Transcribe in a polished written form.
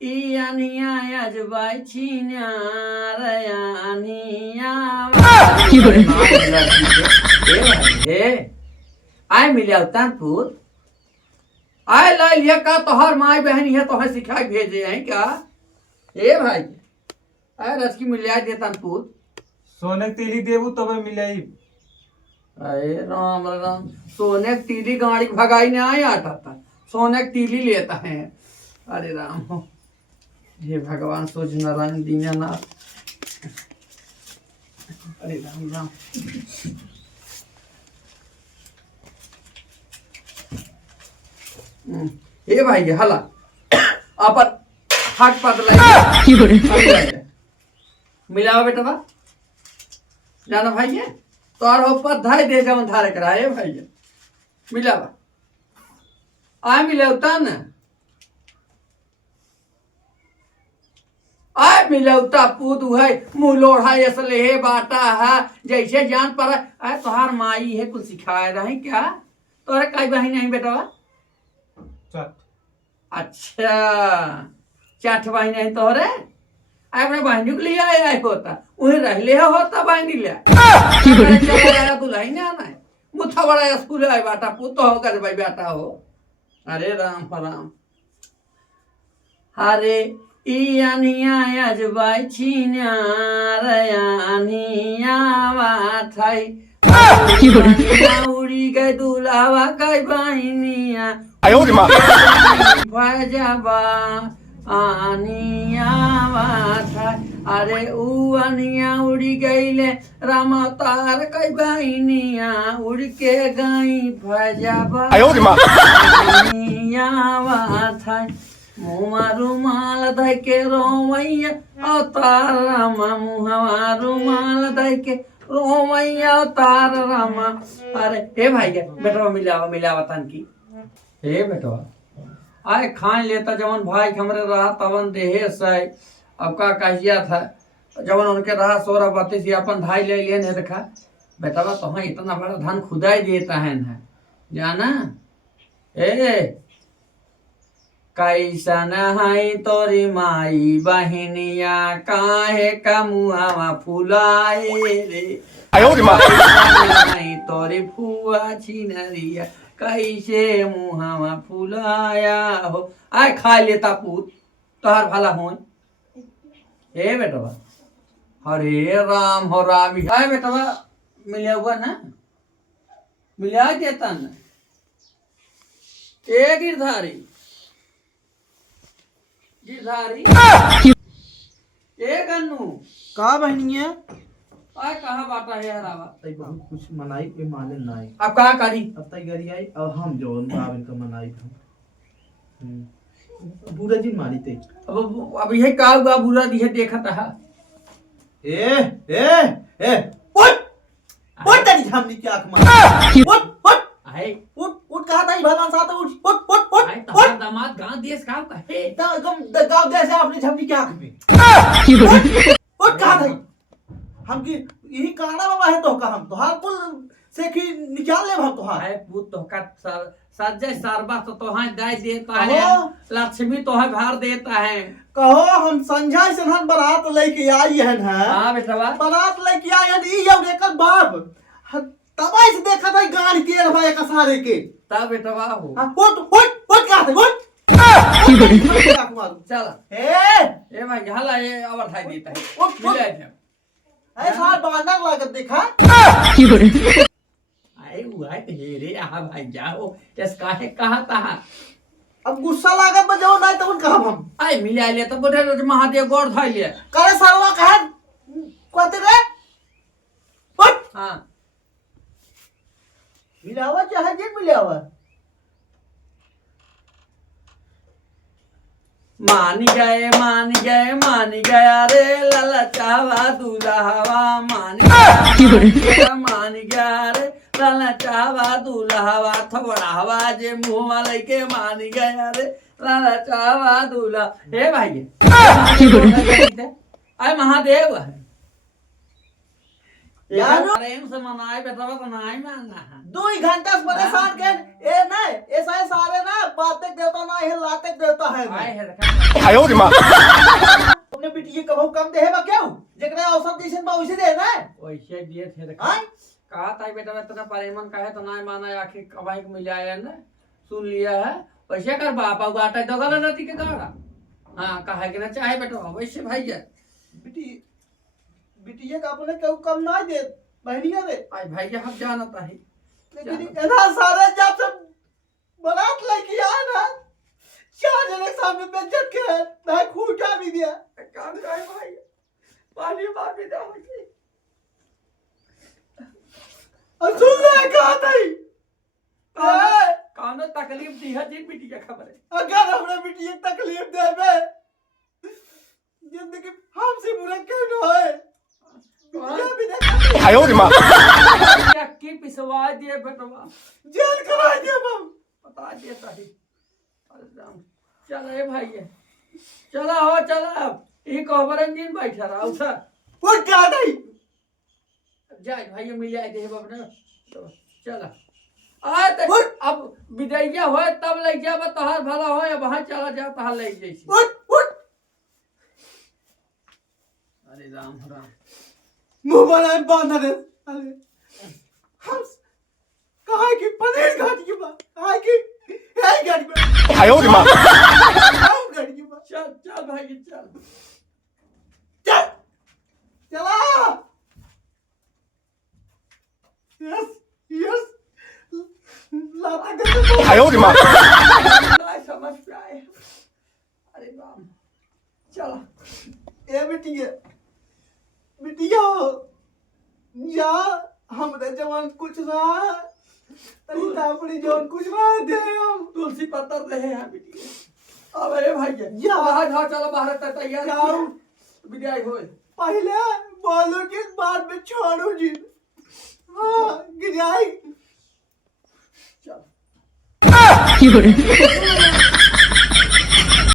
Iyaniya yajbai chinyarayaniya हे आय मिलिया तानपुर आय ला लिया का तोहर माई बहन ये तोहर सिखाई भेजे हैं क्या ए भाई आय रस की मिलिया दे तानपुर सोने तेली देबू तब मिलाई। अरे राम राम सोने की तीली गाड़ी भगाई ने आया आता था सोने की तीली लेता है। अरे राम हो हे भगवान सोच नारायण दीनानाथ। अरे राम राम ए भाई हला अपन हाथ पतला मिलाओ बेटा बा जाना भाई है तोर ऊपर धाई दे जवन धारे कराए भाई मिलावा आ मिलौता न आ मिलौता पूत है मुंह लोढ़ा असले है बाटा है जैसे जान पर आ तोहार माई है कुछ सिखाए रहे क्या तोरे काई बहन नहीं बेटा अच्छा चाठ बहन नहीं तोहरे अपने बहनी को लिया आया होता उन्हें रह लिया होता बहनी लिया दुल्हन ने आना है मुथा बड़ा स्कूल है बाटा पुत तो होकर भाई बेटा हो। अरे राम राम अरे इयानिया यजबाई छिन्यारयानिया वाथाई उड़ी गए दुलावा कई बहनिया भजबा आनिया वाथा अरे उनिया उड़ी गईले राम तार कई बहनिया उड़ के गई भजबा आनिया वाथा मुँह रुमाल धै के रोमैया अवतार रामा मुँहवा रुमाल धै के रोमैया अवतार रामा। अरे हे भाई बेटवा मिलावा मिलावा तन की हे बेटवा आए खान लेता जवन भाई हमरे रहा तवन देहे सै अब का कहिया था जवन उनके रहा 16-32 अपन धाई ले लिए नहीं देखा बेटा तो हाँ इतना बड़ा धान खुदाई देता है ना जाना ए कैसन है तोरी माई बहनिया काहे का मुआवा फुलाए रे तोरी फुआ छिनरिया कैसे मुहावा फुलाया हो आय खा लेता पूत तोहर भला हो हे बेटवा हरे राम हो राम आय बेटवा मिलिया हुआ ना मिलिया देता ना ए गिरधारी गिरधारी ए गन्नू का बहनिया आय कहाँ बाटा है हरावा तई बहुत कुछ मनाई पे माले नाई अब कहाँ करी अब तई गरी आई अब हम जोन बाबन का मनाई हम बुरा जी मारी ते अब ये का हुआ बुरा दिहे देखा था ए उठ तेरी हमनी की आंख मार उठ आए उठ कहा था भगवान साथ उठ आए तमाम दामाद गांव देश का कहे गम गांव जैसे अपनी झमनी की आंख में उठ कहा था हम की यही कहना बाबा है तो का हम तोहार कुल से की निकाल ले हम तोहार है पूत तो का सज्जय सरबा तो तोहां दाई देता है लक्ष्मी तोहां भार देता है कहो हम संझा से हन बारात लेके आई है ना हां बेटवा बारात लेके आई है ई अब एकर बाप तबाई से देखा था गाड़ी के भाई का सारे के ता बेटवा हो उठ का था उठ चल ए भाई हाला ये और थाई देता है मिला है ऐसा बांधर लागत देखा आए हुआ है रे आ भाई जाओ इस काहे कहा था अब गुस्सा लागत में जाओ नहीं तो उन कहा हम आए मिला ले तो बोले महादेव गौर थाई ले करे सरवा कहा कहते रे उठ हां मिलावा चाहे जे मिलावा मान गया रे लाला चावा दूल्हावा मान गया रे लाला चावा दूल्हावा थोड़ावा जे मुंह वाले के मान गया रे लाला चावा दूल्हा हे भाई आय महादेव है यार प्रेम से मनाए बेटा तो नहीं मानना है 2 घंटा से परेशान के ए नहीं ऐसा है सारे ना बातें देवता ना है लाते देवता है आए है देखा आयो रे मां तुमने बिटिया कबहू कम देहे बा क्यों जेकरा औसत दिशन बा वैसे दे ना वैसे दिए थे देखा हां कहा था बेटा इतना प्रेमन कहे तो नहीं माना आखिर कबाई को मिला है ना सुन लिया है वैसे कर बापा गाटा दगल नती के गाड़ा हां कहे कि ना चाहे बेटा वैसे भाई है बिटी बिटिया का अपने क्यों कम ना दे बहनिया दे आई भाई हम जानता है लेकिन एना सारे जब से बारात लेके आए ना 4 जने सामने बेइज्जत के ना खूटा भी दिया काम जाए भाई पानी मार भी दे और सुन ले कहा थी कानो तकलीफ दी है जी बिटिया खबर है अगर हमरा बिटिया तकलीफ देबे जिंदगी हमसे बुरा क्यों न होए बिटिया भी देख आयो रे मां की पिसवा दिए बेटवा जेल करा दिया बाबू बता दिए सही अरे राम चल ए भाई चला हो चला ई कोबरन दिन बैठा रहा उठा वो क्या नहीं जाए भाई मिल आए दे बाप ने चला आ ते अब विदैया होए तब ले जा तोहार भला होए वहां चला जा तहां ले जैसी उठ अरे राम राम मुंह बनाए बांधा दे अरे हम कहा कि पनीर घाट की बात कहा कि है घाट की बात आयो रे मां घाट की बात चल चल भाई चल चल चला यस यस लाता दे आयो रे मां नहीं समझ पे आए अरे राम चला ए बिटिया बिटिया या हमरे जवान कुछ ना तनी तापड़ी जोन कुछ ना दे हम तुलसी पत्ता रहे हैं बिटिया अब अरे भाई या बाहर जाओ चलो बाहर तक तैयार जाओ विदाई होए पहले बोलो कि बाद में छोड़ो जी हाँ गिराई चल